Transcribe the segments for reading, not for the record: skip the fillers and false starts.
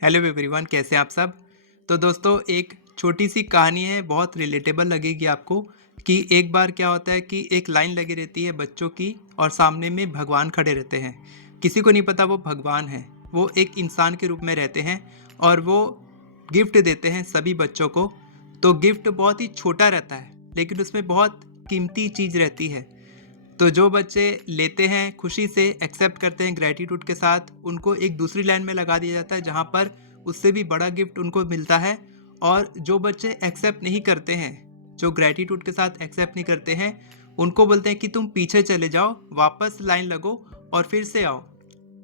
Hello everyone, कैसे हैं आप सब। तो दोस्तों, एक छोटी सी कहानी है, बहुत रिलेटेबल लगेगी आपको। कि एक बार क्या होता है कि एक लाइन लगी रहती है बच्चों की और सामने में भगवान खड़े रहते हैं। किसी को नहीं पता वो भगवान है। वो एक इंसान के रूप में रहते हैं और वो गिफ्ट देते हैं सभी बच्चों को। तो गिफ्ट बहुत ही छोटा रहता है लेकिन उसमें बहुत कीमती चीज़ रहती है। तो जो बच्चे लेते हैं, खुशी से एक्सेप्ट करते हैं ग्रैटिट्यूड के साथ, उनको एक दूसरी लाइन में लगा दिया जाता है जहाँ पर उससे भी बड़ा गिफ्ट उनको मिलता है। और जो बच्चे एक्सेप्ट नहीं करते हैं, जो ग्रैटिट्यूड के साथ एक्सेप्ट नहीं करते हैं, उनको बोलते हैं कि तुम पीछे चले जाओ, वापस लाइन लगो और फिर से आओ।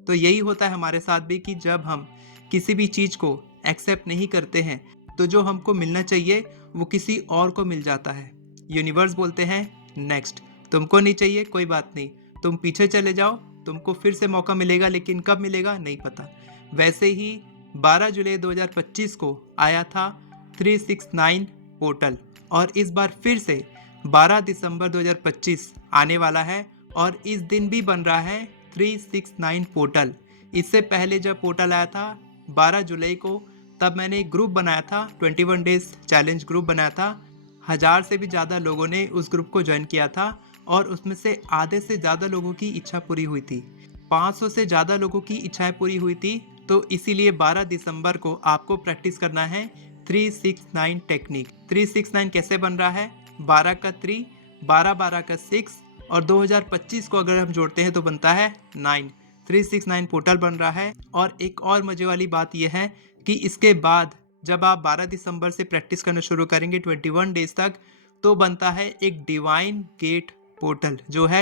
तो यही होता है हमारे साथ भी कि जब हम किसी भी चीज़ को एक्सेप्ट नहीं करते हैं तो जो हमको मिलना चाहिए वो किसी और को मिल जाता है। यूनिवर्स बोलते हैं नेक्स्ट, तुमको नहीं चाहिए कोई बात नहीं, तुम पीछे चले जाओ, तुमको फिर से मौका मिलेगा, लेकिन कब मिलेगा नहीं पता। वैसे ही 12 जुलाई 2025 को आया था 369 पोर्टल, और इस बार फिर से 12 दिसंबर 2025 आने वाला है और इस दिन भी बन रहा है 369 पोर्टल। इससे पहले जब पोर्टल आया था 12 जुलाई को, तब मैंने एक ग्रुप बनाया था, 21 डेज चैलेंज ग्रुप बनाया था। 1000 से भी ज़्यादा लोगों ने उस ग्रुप को ज्वाइन किया था और उसमें से आधे से ज़्यादा लोगों की इच्छा पूरी हुई थी। 500 से ज़्यादा लोगों की इच्छाएं पूरी हुई थी। तो इसीलिए 12 दिसंबर को आपको प्रैक्टिस करना है 369 टेक्निक। 369 कैसे बन रहा है? 12 का 3, 12 12 का 6 और 2025 को अगर हम जोड़ते हैं तो बनता है 9। 369 पोर्टल बन रहा है। और एक और मजे वाली बात यह है कि इसके बाद जब आप 12 दिसंबर से प्रैक्टिस करना शुरू करेंगे 21 डेज तक, तो बनता है एक डिवाइन गेट पोर्टल जो है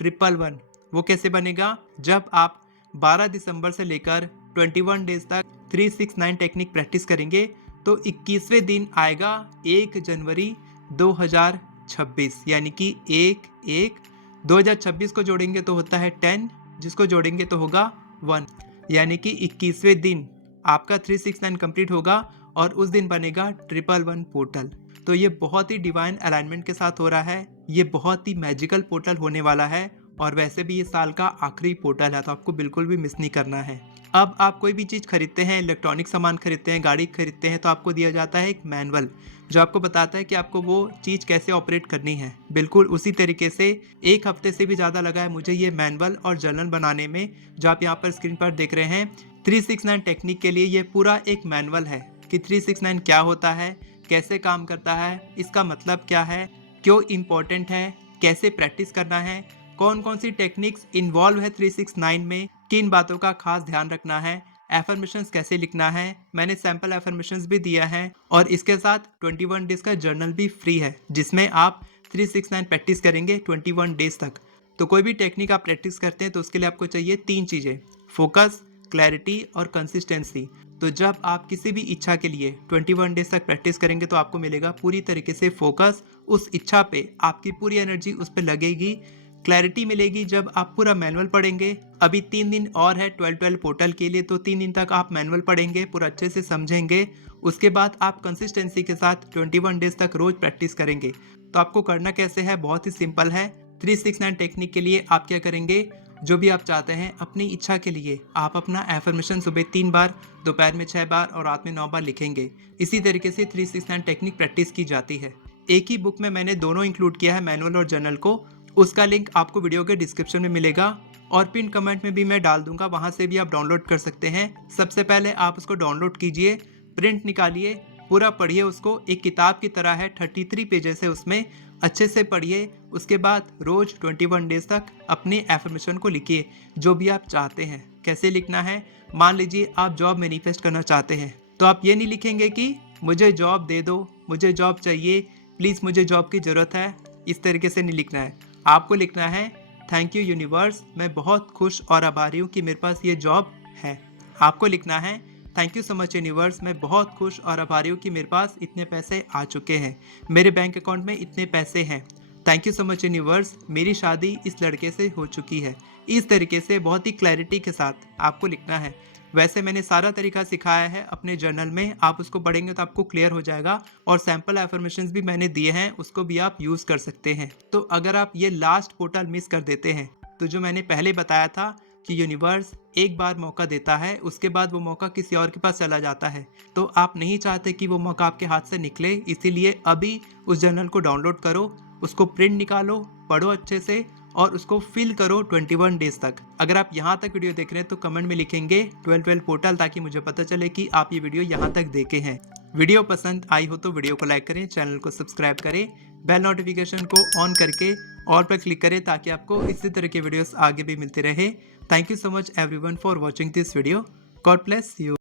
111। वो कैसे बनेगा? जब आप 12 दिसंबर से लेकर 21 डेज तक 369 टेक्निक प्रैक्टिस करेंगे तो 21वें दिन आएगा 1 जनवरी 2026, यानी कि 1 2026 को जोड़ेंगे तो होता है 10, जिसको जोड़ेंगे तो होगा 1, यानी कि 21वें दिन आपका 369 कंप्लीट होगा और उस दिन बनेगा 111 पोर्टल। तो ये बहुत ही डिवाइन अलाइनमेंट के साथ हो रहा है। ये बहुत ही मैजिकल पोर्टल होने वाला है और वैसे भी ये साल का आखिरी पोर्टल है, तो आपको बिल्कुल भी मिस नहीं करना है। अब आप कोई भी चीज़ खरीदते हैं, इलेक्ट्रॉनिक सामान खरीदते हैं, गाड़ी खरीदते हैं, तो आपको दिया जाता है एक मैनुअल जो आपको बताता है कि आपको वो चीज़ कैसे ऑपरेट करनी है। बिल्कुल उसी तरीके से 1 हफ्ते से भी ज़्यादा लगा है मुझे ये मैनुअल और जर्नल बनाने में, जो आप यहाँ पर स्क्रीन पर देख रहे हैं। 369 टेक्निक के लिए ये पूरा एक मैनुअल है कि 369 क्या होता है, कैसे काम करता है, इसका मतलब क्या है, क्यों इम्पोर्टेंट है, कैसे प्रैक्टिस करना है, कौन कौन सी टेक्निक्स इन्वॉल्व है 369 में, किन बातों का खास ध्यान रखना है, एफर्मेशंस कैसे लिखना है। मैंने सैम्पल एफर्मेशंस भी दिया है और इसके साथ 21 डेज का जर्नल भी फ्री है जिसमें आप 369 प्रैक्टिस करेंगे 21 डेज तक। तो कोई भी टेक्निक आप प्रैक्टिस करते हैं तो उसके लिए आपको चाहिए 3 चीज़ें: फोकस, क्लैरिटी और कंसिस्टेंसी। तो जब आप किसी भी इच्छा के लिए 21 डेज तक प्रैक्टिस करेंगे तो आपको मिलेगा पूरी तरीके से फोकस, उस इच्छा पे आपकी पूरी एनर्जी उस पर लगेगी। क्लैरिटी मिलेगी जब आप पूरा मैनुअल पढ़ेंगे। अभी 3 दिन और है 12 पोर्टल के लिए, तो 3 दिन तक आप मैनुअल पढ़ेंगे, पूरा अच्छे से समझेंगे। उसके बाद आप कंसिस्टेंसी के साथ 21 डेज तक रोज प्रैक्टिस करेंगे। तो आपको करना कैसे है? बहुत ही सिंपल है। 369 टेक्निक के लिए आप क्या करेंगे, जो भी आप चाहते हैं अपनी इच्छा के लिए आप अपना एफर्मेशन सुबह 3 बार, दोपहर में 6 बार और रात में 9 बार लिखेंगे। इसी तरीके से 369 टेक्निक प्रैक्टिस की जाती है। एक ही बुक में मैंने दोनों इंक्लूड किया है, मैनुअल और जर्नल को। उसका लिंक आपको वीडियो के डिस्क्रिप्शन में मिलेगा और पिन कमेंट में भी मैं डाल दूंगा, वहां से भी आप डाउनलोड कर सकते हैं। सबसे पहले आप उसको डाउनलोड कीजिए, प्रिंट निकालिए, पूरा पढ़िए उसको। एक किताब की तरह है, 33 पेजेस है उसमें, अच्छे से पढ़िए। उसके बाद रोज 21 डेज तक अपने एफर्मेशन को लिखिए, जो भी आप चाहते हैं। कैसे लिखना है? मान लीजिए आप जॉब मैनिफेस्ट करना चाहते हैं तो आप ये नहीं लिखेंगे कि मुझे जॉब दे दो, मुझे जॉब चाहिए, प्लीज़ मुझे जॉब की ज़रूरत है। इस तरीके से नहीं लिखना है। आपको लिखना है थैंक यू यूनिवर्स, मैं बहुत खुश और आभारी हूँ कि मेरे पास ये जॉब है। आपको लिखना है thank you so much universe, मैं बहुत खुश और आभारी हूँ कि मेरे पास इतने पैसे आ चुके हैं, मेरे बैंक अकाउंट में इतने पैसे हैं। Thank you so much universe, मेरी शादी इस लड़के से हो चुकी है। इस तरीके से बहुत ही क्लैरिटी के साथ आपको लिखना है। वैसे मैंने सारा तरीका सिखाया है अपने जर्नल में, आप उसको पढ़ेंगे तो आपको क्लियर हो जाएगा। और सैम्पल एफर्मेशंस भी मैंने दिए हैं, उसको भी आप यूज़ कर सकते हैं। तो अगर आप ये लास्ट पोर्टल मिस कर देते हैं तो जो मैंने पहले बताया था कि यूनिवर्स एक बार मौका देता है, उसके बाद वो मौका किसी और के पास चला जाता है। तो आप नहीं चाहते कि वो मौका आपके हाथ से निकले, इसीलिए अभी उस जर्नल को डाउनलोड करो, उसको प्रिंट निकालो, पढ़ो अच्छे से और उसको फिल करो 21 डेज तक। अगर आप यहाँ तक वीडियो देख रहे हैं तो कमेंट में लिखेंगे 12 पोर्टल, ताकि मुझे पता चले कि आप ये वीडियो यहाँ तक देखे हैं। वीडियो पसंद आई हो तो वीडियो को लाइक करें, चैनल को सब्सक्राइब करें, बेल नोटिफिकेशन को ऑन करके ऑल पर क्लिक करें ताकि आपको इसी तरह के वीडियोस आगे भी मिलते रहे। Thank you so much everyone for watching this video. God bless you.